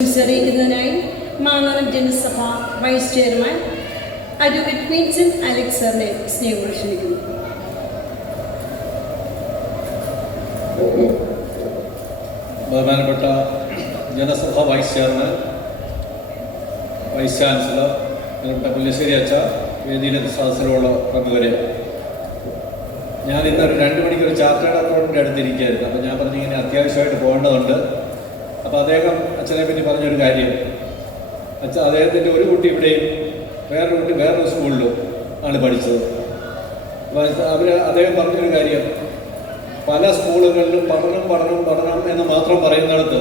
അറിയിക്കുന്നതിനായി മാങ്ങാനം ജനസഭ vice chairman advocate ക്വീൻസൺ Alex സാറിനെ സ്നേഹം ക്ഷണിക്കുന്നു. ബഹുമാനപ്പെട്ട ജനസഭ vice chairman, vice chancellor, Pullassery അച്ഛ, വേദിയിലെ സദസ്സിലുള്ള പ്രമുഖരെ, ഞാൻ ഇന്നൊരു 2 മണിക്കൊരു ചാർട്ടേഡ് അക്കൗണ്ടിൻ്റെ അടുത്തിരിക്കുകയായിരുന്നു. അപ്പോൾ ഞാൻ പറഞ്ഞു ഇങ്ങനെ അത്യാവശ്യമായിട്ട് പോകേണ്ടതുണ്ട്. അപ്പോൾ അദ്ദേഹം അച്ഛനെ പറ്റി പറഞ്ഞൊരു കാര്യം, അദ്ദേഹത്തിൻ്റെ ഒരു കുട്ടി ഇവിടെയും വേറൊരു കുട്ടി വേറൊരു സ്കൂളിലും ആണ് പഠിച്ചത്. അപ്പോൾ അദ്ദേഹം പറഞ്ഞൊരു കാര്യം, പല സ്കൂളുകളിലും പഠനം എന്ന് മാത്രം പറയുന്നിടത്ത്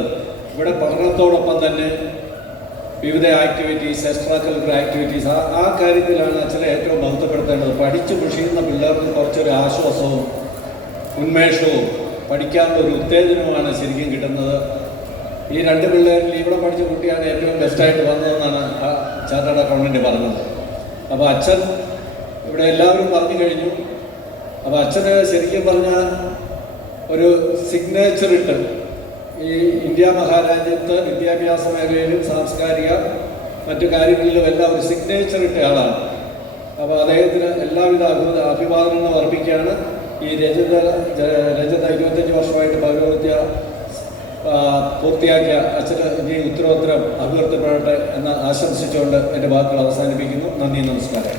ഇവിടെ പഠനത്തോടൊപ്പം തന്നെ വിവിധ ആക്ടിവിറ്റീസ്, എക്സ്ട്രാ കരിക്കുലർ ആക്ടിവിറ്റീസ്, ആ കാര്യത്തിലാണ് അച്ഛനെ ഏറ്റവും ബന്ധപ്പെടുത്തേണ്ടത്. പഠിച്ച് മുഷിയുന്ന പിള്ളേർക്ക് കുറച്ചൊരു ആശ്വാസവും ഉന്മേഷവും പഠിക്കാനുള്ള ഒരു ഉത്തേജനവുമാണ് ശരിക്കും കിട്ടുന്നത്. ഈ 2 പിള്ളേരിൽ ഇവിടെ പഠിച്ച കുട്ടിയാണ് ഏറ്റവും ബെസ്റ്റായിട്ട് വന്നതെന്നാണ് ആ ചാർട്ടേഡ് അക്കൗണ്ടൻ്റ് പറഞ്ഞത്. അപ്പോൾ അച്ഛൻ ഇവിടെ എല്ലാവരും പറഞ്ഞു കഴിഞ്ഞു. അപ്പോൾ അച്ഛന് ശരിക്കും പറഞ്ഞാൽ ഒരു സിഗ്നേച്ചർ ഇട്ട് ഈ ഇന്ത്യ മഹാരാജ്യത്ത് വിദ്യാഭ്യാസ മേഖലയിലും സാംസ്കാരിക മറ്റു കാര്യങ്ങളിലും എല്ലാം ഒരു സിഗ്നേച്ചർ ഇട്ട ആളാണ്. അപ്പോൾ അദ്ദേഹത്തിന് എല്ലാവിധ അഭിവാദനങ്ങളും അർപ്പിക്കുകയാണ്. ഈ രജത 25 വർഷമായിട്ട് പൗരോഹിത്യ പൂർത്തിയാക്കിയ അച്ഛന് ഈ ഉത്തരോത്തരം അഭിവൃദ്ധിപ്പെടട്ടെ എന്ന് ആശംസിച്ചുകൊണ്ട് എൻ്റെ വാക്കുകൾ അവസാനിപ്പിക്കുന്നു. നന്ദി, നമസ്കാരം.